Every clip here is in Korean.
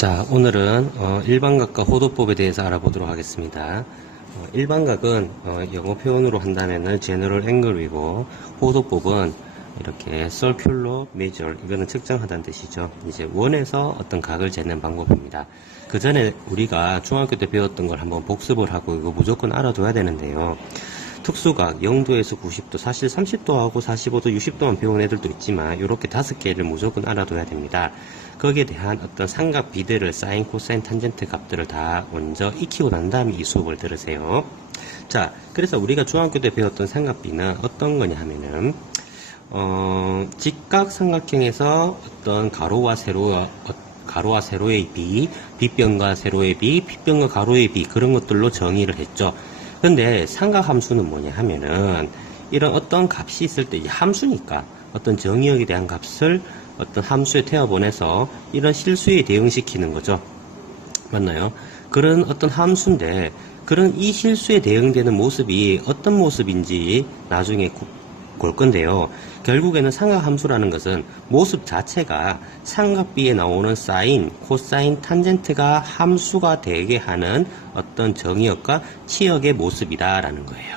자, 오늘은 일반각과 호도법에 대해서 알아보도록 하겠습니다. 일반각은 영어 표현으로 한다면은 general angle이고, 호도법은 이렇게 circular measure, 이거는 측정하다는 뜻이죠. 이제 원에서 어떤 각을 재는 방법입니다. 그 전에 우리가 중학교 때 배웠던 걸 한번 복습을 하고 이거 무조건 알아둬야 되는데요. 특수각 0도에서 90도, 사실 30도하고 45도, 60도만 배운 애들도 있지만 이렇게 5개를 무조건 알아둬야 됩니다. 거기에 대한 어떤 삼각 비례를 사인, 코사인, 탄젠트 값들을 다 먼저 익히고 난 다음에 이 수업을 들으세요. 자, 그래서 우리가 중학교 때 배웠던 삼각비는 어떤 거냐 하면은 직각 삼각형에서 어떤 가로와 세로의 비, 빗변과 세로의 비, 빗변과 가로의 비, 그런 것들로 정의를 했죠. 근데 삼각함수는 뭐냐 하면은 이런 어떤 값이 있을 때, 함수니까 어떤 정의역에 대한 값을 어떤 함수에 태워보내서 이런 실수에 대응시키는 거죠. 맞나요? 그런 어떤 함수인데, 그런 이 실수에 대응되는 모습이 어떤 모습인지 나중에 볼 건데요. 결국에는 삼각함수라는 것은 모습 자체가 삼각비에 나오는 사인, 코사인, 탄젠트가 함수가 되게 하는 어떤 정의역과 치역의 모습이다라는 거예요.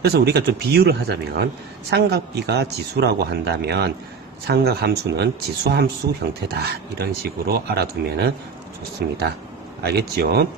그래서 우리가 좀 비유를 하자면 삼각비가 지수라고 한다면 삼각함수는 지수함수 형태다, 이런 식으로 알아두면 좋습니다. 알겠죠?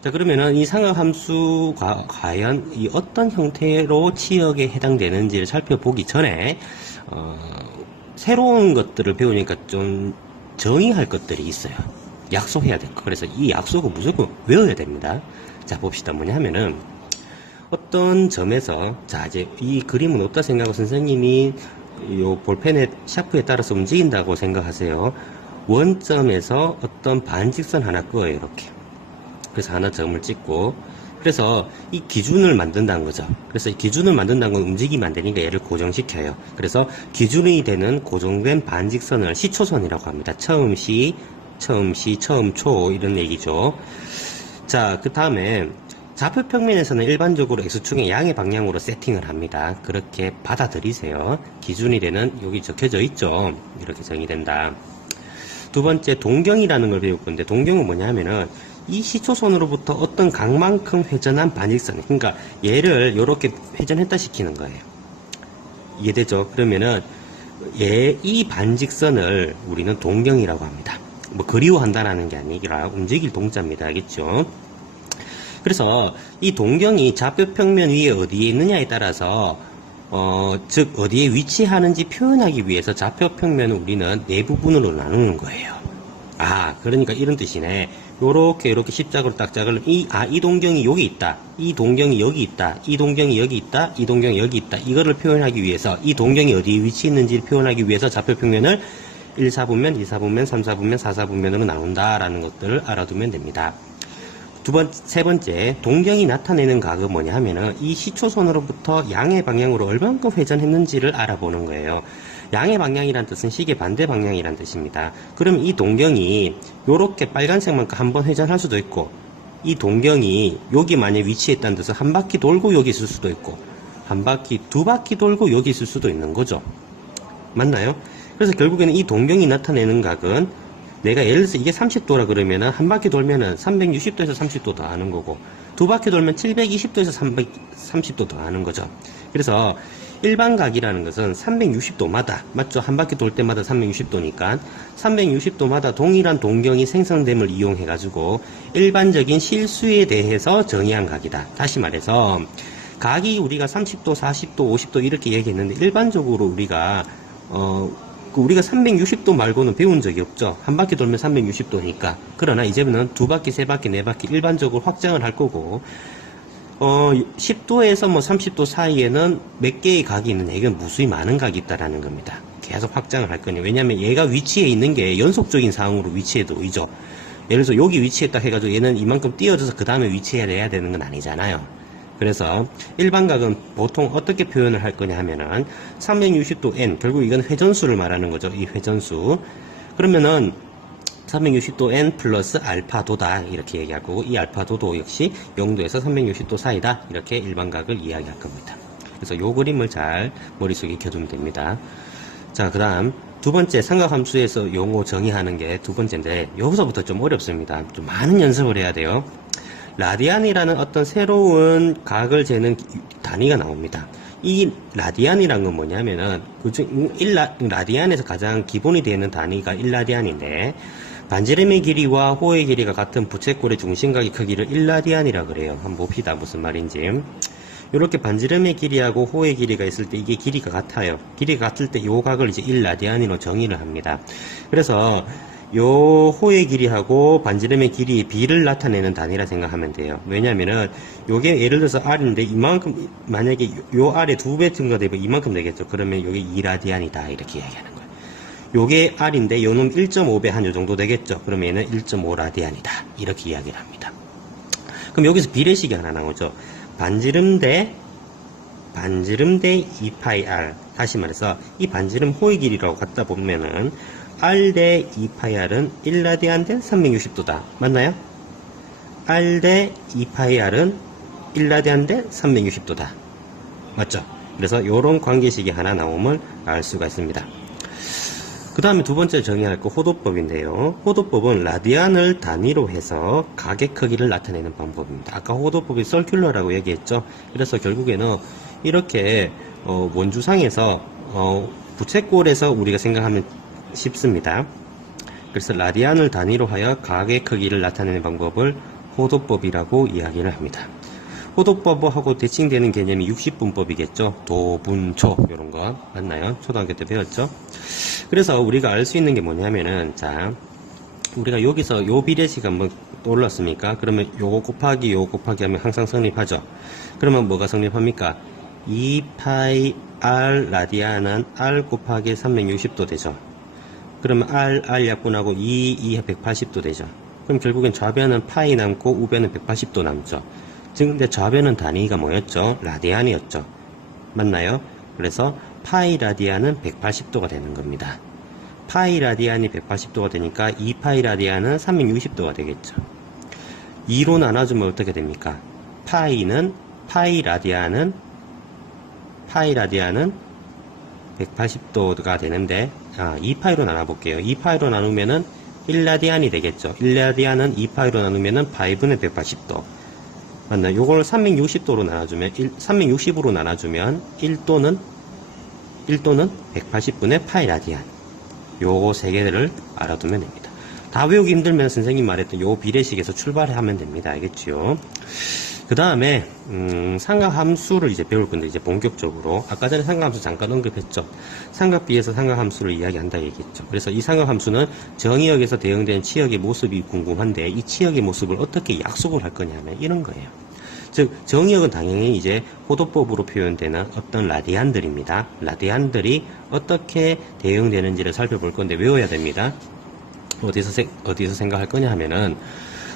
자, 그러면은 이 삼각함수가 과연 이 어떤 형태로 치역에 해당되는지를 살펴보기 전에 새로운 것들을 배우니까 좀 정의할 것들이 있어요. 약속해야 될 거. 그래서 이 약속은 무조건 외워야 됩니다. 자, 봅시다. 뭐냐 하면은 어떤 점에서, 자, 이제 이 그림은 어디다 생각하고 선생님이 요 볼펜의 샤프에 따라서 움직인다고 생각하세요. 원점에서 어떤 반직선 하나 그어요. 이렇게. 그래서 하나 점을 찍고, 그래서 이 기준을 만든다는 거죠. 그래서 이 기준을 만든다는 건 움직이면 안 되니까 얘를 고정시켜요. 그래서 기준이 되는 고정된 반직선을 시초선이라고 합니다. 처음 시, 처음 초, 이런 얘기죠. 자, 그 다음에 좌표평면에서는 일반적으로 X축의 양의 방향으로 세팅을 합니다. 그렇게 받아들이세요. 기준이 되는, 여기 적혀져 있죠. 이렇게 정의된다. 두 번째, 동경이라는 걸 배울 건데, 동경은 뭐냐 하면은 이 시초선으로부터 어떤 각만큼 회전한 반직선, 그러니까 얘를 이렇게 회전했다 시키는 거예요. 이해되죠? 그러면은 이 반직선을 우리는 동경이라고 합니다. 뭐 그리워한다라는 게 아니라 움직일 동자입니다. 알겠죠? 그래서 이 동경이 좌표평면 위에 어디에 있느냐에 따라서 즉 어디에 위치하는지 표현하기 위해서 좌표평면을 우리는 네 부분으로 나누는 거예요. 아, 그러니까 이런 뜻이네. 요렇게 십자가로 딱 작으면 이 동경이 여기 있다, 이 동경이 여기 있다, 이 동경이 여기 있다, 이 동경이 여기 있다, 이거를 표현하기 위해서, 이 동경이 어디에 위치했는지를 표현하기 위해서 좌표평면을 1사분면, 2사분면, 3사분면, 4사분면으로 나눈다라는 것들을 알아두면 됩니다. 세 번째, 동경이 나타내는 각은 뭐냐 하면은 이 시초선으로부터 양의 방향으로 얼만큼 회전했는지를 알아보는 거예요. 양의 방향이란 뜻은 시계 반대 방향이란 뜻입니다. 그럼 이 동경이 요렇게 빨간색만큼 한번 회전할 수도 있고, 이 동경이 여기 만약에 위치했다는 뜻은 한 바퀴 돌고 여기 있을 수도 있고, 한 바퀴, 두 바퀴 돌고 여기 있을 수도 있는 거죠. 맞나요? 그래서 결국에는 이 동경이 나타내는 각은, 내가 예를 들어서 이게 30도라 그러면은 한 바퀴 돌면은 360도에서 30도 더 하는 거고, 두 바퀴 돌면 720도에서 330도 더 하는 거죠. 그래서 일반각이라는 것은 360도마다, 맞죠? 한 바퀴 돌 때마다 360도니까 360도마다 동일한 동경이 생성됨을 이용해 가지고 일반적인 실수에 대해서 정의한 각이다. 다시 말해서 각이 우리가 30도, 40도, 50도 이렇게 얘기했는데, 일반적으로 우리가 360도 말고는 배운 적이 없죠. 한 바퀴 돌면 360도니까. 그러나 이제는 두 바퀴, 세 바퀴, 네 바퀴 일반적으로 확장을 할 거고, 10도에서 30도 사이에는 몇 개의 각이 있느냐, 이건 무수히 많은 각이 있다라는 겁니다. 계속 확장을 할 거니. 왜냐면 얘가 위치해 있는 게 연속적인 상황으로 위치해 놓이죠. 예를 들어서 여기 위치했다 해가지고 얘는 이만큼 띄어져서 그 다음에 위치해야 되는 건 아니잖아요. 그래서 일반각은 보통 어떻게 표현을 할 거냐 하면은 360도 n, 결국 이건 회전수를 말하는 거죠. 이 회전수. 그러면은 360도 n 플러스 알파도다, 이렇게 얘기할 거고, 이 알파도도 역시 0도에서 360도 사이다, 이렇게 일반각을 이야기할 겁니다. 그래서 요 그림을 잘 머릿속에 익혀두면 됩니다. 자, 그 다음 두 번째 삼각함수에서 용어 정의하는 게 두 번째인데 여기서부터 좀 어렵습니다. 좀 많은 연습을 해야 돼요. 라디안이라는 어떤 새로운 각을 재는 단위가 나옵니다. 이 라디안이란 건 뭐냐면은 그중 라디안에서 가장 기본이 되는 단위가 1라디안인데 반지름의 길이와 호의 길이가 같은 부채꼴의 중심각의 크기를 1라디안이라 그래요. 한번 봅시다. 무슨 말인지. 이렇게 반지름의 길이하고 호의 길이가 있을 때 이게 길이가 같아요. 길이가 같을 때 요 각을 이제 1라디안으로 정의를 합니다. 그래서 요 호의 길이하고 반지름의 길이의 비를 나타내는 단위라 생각하면 돼요. 왜냐면은 요게 예를 들어서 R인데 이만큼 만약에 요 R에 2배 증가되면 이만큼 되겠죠. 그러면 요게 2라디안이다 이렇게 이야기하는 거예요. 요게 R인데 요놈 1.5배 한 요 정도 되겠죠. 그러면 얘는 1.5라디안이다 이렇게 이야기를 합니다. 그럼 여기서 비례식이 하나 나오죠. 반지름 대 2파이 다시 말해서 이 반지름 호의 길이라고 갖다 보면은 R 대 2파이r은 1라디안 대 360도다. 맞나요? R 대 2파이r은 1라디안 대 360도다. 맞죠? 그래서 이런 관계식이 하나 나오면 알 수가 있습니다. 그 다음에 두 번째 정의할 거 호도법인데요. 호도법은 라디안을 단위로 해서 각의 크기를 나타내는 방법입니다. 아까 호도법이 서큘러라고 얘기했죠. 그래서 결국에는 이렇게 원주상에서 부채꼴에서 우리가 생각하면 쉽습니다. 그래서 라디안을 단위로 하여 각의 크기를 나타내는 방법을 호도법이라고 이야기를 합니다. 호도법하고 대칭되는 개념이 60분법이겠죠. 도분초 이런 거 맞나요? 초등학교 때 배웠죠. 그래서 우리가 알 수 있는 게 뭐냐면은 자 우리가 여기서 요 비례식 한번 떠올랐습니까? 그러면 요거 곱하기 하면 항상 성립하죠. 그러면 뭐가 성립합니까? 2파이 r 라디안은 r 곱하기 360도 되죠. 그러면 r 약분하고 2 180도 되죠. 그럼 결국엔 좌변은 파이 남고 우변은 180도 남죠. 지금 근데 좌변은 단위가 뭐였죠? 라디안이었죠. 맞나요? 그래서 파이 라디안은 180도가 되는 겁니다. 파이 라디안이 180도가 되니까 2파이 라디안은 360도가 되겠죠. 2로 나눠주면 어떻게 됩니까? 파이 라디안은 180도가 되는데 2파이로 나눠볼게요. 2파이로 나누면은 1라디안이 되겠죠. 1라디안은 2파이로 나누면은 파이분의 180도. 맞나요? 요걸 360도로 나눠주면 360으로 나눠주면 1도는 180분의 파이 라디안. 요거 세 개를 알아두면 됩니다. 다 외우기 힘들면 선생님 말했던 요 비례식에서 출발하면 됩니다. 알겠죠? 그 다음에 삼각함수를 이제 배울 건데 이제 본격적으로 아까 전에 삼각함수 잠깐 언급했죠. 삼각비에서 삼각함수를 이야기한다 얘기했죠. 그래서 이 삼각함수는 정의역에서 대응된 치역의 모습이 궁금한데 이 치역의 모습을 어떻게 약속을 할 거냐면 이런 거예요. 즉 정의역은 당연히 이제 호도법으로 표현되는 어떤 라디안들입니다. 라디안들이 어떻게 대응되는지를 살펴볼 건데 외워야 됩니다. 어디서 생각할 거냐 하면은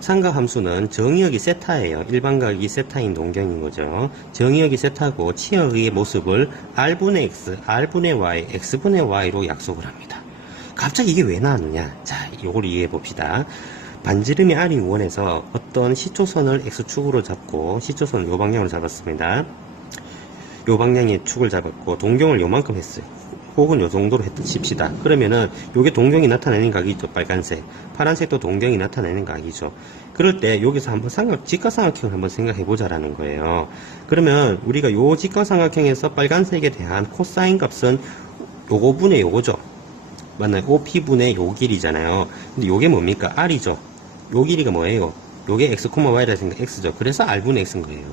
삼각함수는 정의역이 세타예요. 일반각이 세타인 동경인 거죠. 정의역이 세타고 치역의 모습을 r분의 x, r분의 y, x분의 y로 약속을 합니다. 갑자기 이게 왜 나왔느냐? 자, 요걸 이해해 봅시다. 반지름이 r이 원에서 어떤 시초선을 x축으로 잡고 시초선을 요 방향으로 잡았습니다. 요 방향의 축을 잡았고 동경을 요만큼 했어요. 혹은 요 정도로 칩시다. 그러면은 요게 동경이 나타내는 각이죠. 빨간색. 파란색도 동경이 나타내는 각이죠. 그럴 때 여기서 한번 직각삼각형을 한번 생각해 보자라는 거예요. 그러면 우리가 요 직각삼각형에서 빨간색에 대한 코사인 값은 요거분의 요거죠. 맞나요? OP분의 요 길이잖아요. 근데 요게 뭡니까? R이죠. 요 길이가 뭐예요? 요게 X, Y라 생각 X죠. 그래서 R분의 X인 거예요.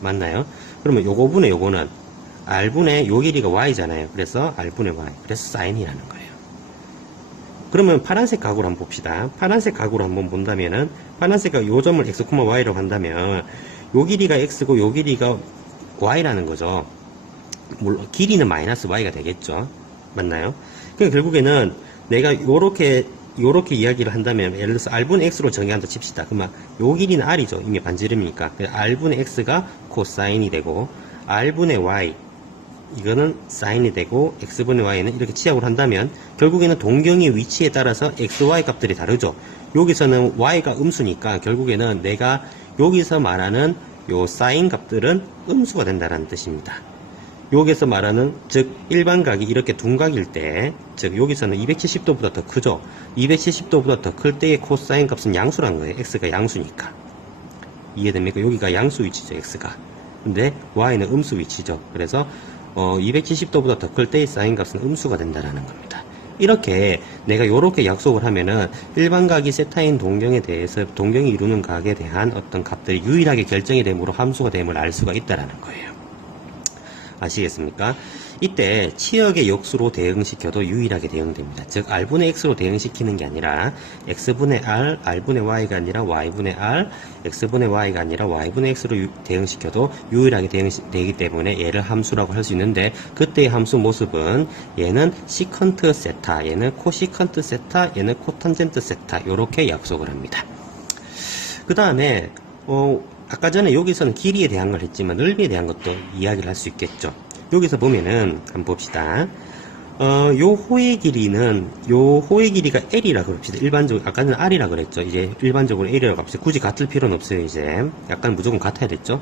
맞나요? 그러면 요거분의 요거는 R분의 요 길이가 Y잖아요. 그래서 R분의 Y. 그래서 사인이라는 거예요. 그러면 파란색 각으로 한번 봅시다. 파란색 각으로 한번 본다면은 파란색 각 요 점을 X, Y라고 한다면 요 길이가 X고 요 길이가 Y라는 거죠. 물론 길이는 마이너스 Y가 되겠죠. 맞나요? 그러니까 결국에는 내가 요렇게 이야기를 한다면 예를 들어서 R분의 X로 정의한다 칩시다. 그러면 요 길이는 R이죠. 이미 반지름이니까. R분의 X가 코사인이 되고 R분의 Y 이거는 사인이 되고 X분의 Y는 이렇게 치약을 한다면 결국에는 동경의 위치에 따라서 X, Y 값들이 다르죠. 여기서는 Y가 음수니까 결국에는 내가 여기서 말하는 요 사인 값들은 음수가 된다는 뜻입니다. 여기서 말하는 즉 일반각이 이렇게 둔각일 때, 즉 여기서는 270도보다 더 크죠. 270도보다 더 클 때의 코사인 값은 양수란 거예요. x가 양수니까. 이해됩니까? 여기가 양수 위치죠, x가. 근데 y는 음수 위치죠. 그래서 270도보다 더 클 때의 사인 값은 음수가 된다라는 겁니다. 이렇게 내가 이렇게 약속을 하면은 일반각이 세타인 동경에 대해서 동경이 이루는 각에 대한 어떤 값들이 유일하게 결정이 되므로 함수가 됨을 알 수가 있다라는 거예요. 아시겠습니까? 이때 치역의 역수로 대응시켜도 유일하게 대응됩니다. 즉 r분의 x로 대응시키는 게 아니라 x분의 r, r분의 y가 아니라 y분의 r, x분의 y가 아니라 y분의 x로 대응시켜도 유일하게 대응되기 때문에 얘를 함수라고 할 수 있는데, 그때의 함수 모습은 얘는 시컨트 세타, 얘는 코시컨트 세타, 얘는 코탄젠트 세타, 이렇게 약속을 합니다. 그 다음에 아까 전에 여기서는 길이에 대한 걸 했지만 넓이에 대한 것도 이야기를 할 수 있겠죠. 여기서 보면은 한번 봅시다. 요 호의 길이가 L이라 그럽시다. 일반적으로 아까는 R이라 그랬죠. 이제 일반적으로 L이라고 합시다. 굳이 같을 필요는 없어요. 이제 약간 무조건 같아야 됐죠.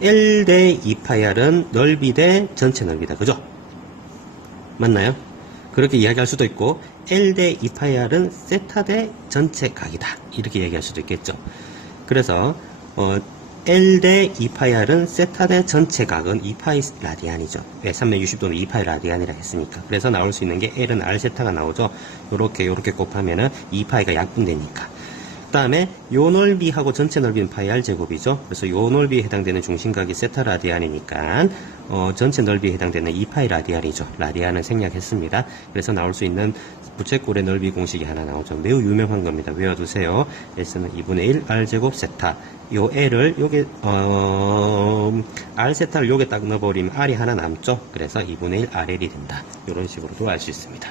L 대 2πr은 넓이 대 전체 넓이다. 그죠? 맞나요? 그렇게 이야기할 수도 있고, L 대 2πr은 세타 대 전체 각이다. 이렇게 얘기할 수도 있겠죠. 그래서 L 대 2πr은 세타 대 전체 각은 2π 라디안이죠. 왜? 360도는 2π 라디안이라 했으니까. 그래서 나올 수 있는 게 L은 R 세타가 나오죠. 요렇게 곱하면은 2π가 약분되니까. 그 다음에 요 넓이하고 전체 넓이는 파이 R 제곱이죠. 그래서 요 넓이에 해당되는 중심각이 세타 라디안이니까 전체 넓이에 해당되는 2π 라디안이죠. 라디안은 생략했습니다. 그래서 나올 수 있는 부채꼴의 넓이 공식이 하나 나오죠. 매우 유명한 겁니다. 외워두세요. S는 2분의 1 R제곱 세타. 요 L을 요게 R 세타를 요게 딱 넣어버리면 R이 하나 남죠. 그래서 2분의 1 RL이 된다. 이런 식으로도 알 수 있습니다.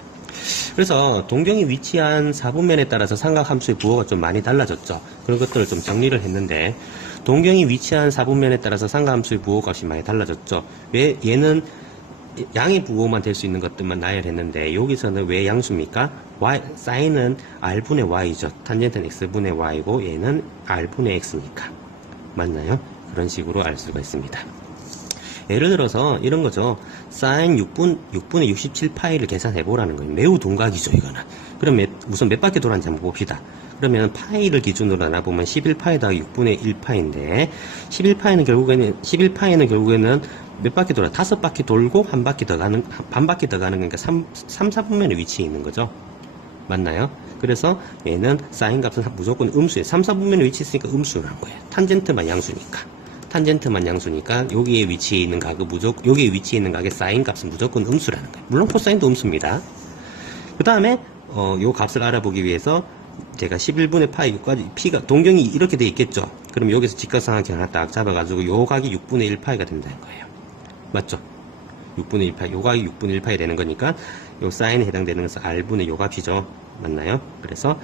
그래서 동경이 위치한 사분면에 따라서 삼각함수의 부호가 좀 많이 달라졌죠. 그런 것들을 좀 정리를 했는데, 동경이 위치한 사분면에 따라서 삼각함수의 부호값이 많이 달라졌죠. 왜? 얘는 양의 부호만 될 수 있는 것들만 나열했는데, 여기서는 왜 양수입니까? 사인은 r분의 y죠. 탄젠트는 x분의 y고 얘는 r분의 x니까. 맞나요? 그런 식으로 알 수가 있습니다. 예를 들어서 이런 거죠. 사인 6분의 67파이를 계산해 보라는 거예요. 매우 동각이죠, 이거는. 그러면 우선 몇 바퀴 돌았는지 한번 봅시다. 그러면 파이를 기준으로 나눠보면 11파이다 6분의 1파인데, 11파이는 결국에는 몇 바퀴 돌아? 5바퀴 돌고 반 바퀴 더 가는 거니까 3, 4분면의 위치에 있는 거죠. 맞나요? 그래서 얘는 사인 값은 무조건 음수예요. 3, 4분면의 위치에 있으니까 음수란 거예요. 탄젠트만 양수니까 여기에 위치해 있는 각은 여기에 위치해 있는 각의 사인 값은 무조건 음수라는 거예요. 물론 코사인도 음수입니다. 그 다음에 요 값을 알아보기 위해서 제가 11분의 파이 P가 동경이 이렇게 돼 있겠죠. 그럼 여기서 직각삼각형 하나 딱 잡아가지고 요 각이 6분의 1파이가 된다는 거예요. 맞죠? 6분의 1파이, 요 각이 6분의 1파이 되는 거니까 요 사인에 해당되는 것은 R분의 요 값이죠. 맞나요? 그래서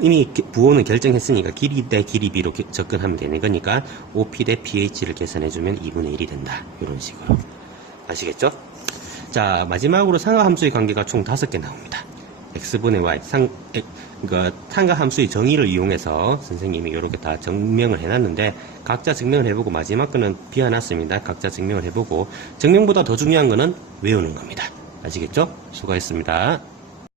이미 부호는 결정했으니까 길이 대 길이 B로 접근하면 되는 거니까 OP 대 PH를 계산해주면 2분의 1이 된다. 이런 식으로. 아시겠죠? 자, 마지막으로 상하함수의 관계가 총 5개 나옵니다. X분의 Y, 그러니까 상하함수의 정의를 이용해서 선생님이 이렇게 다 증명을 해놨는데, 각자 증명을 해보고 마지막 거는 비워놨습니다. 각자 증명을 해보고, 증명보다 더 중요한 거는 외우는 겁니다. 아시겠죠? 수고했습니다.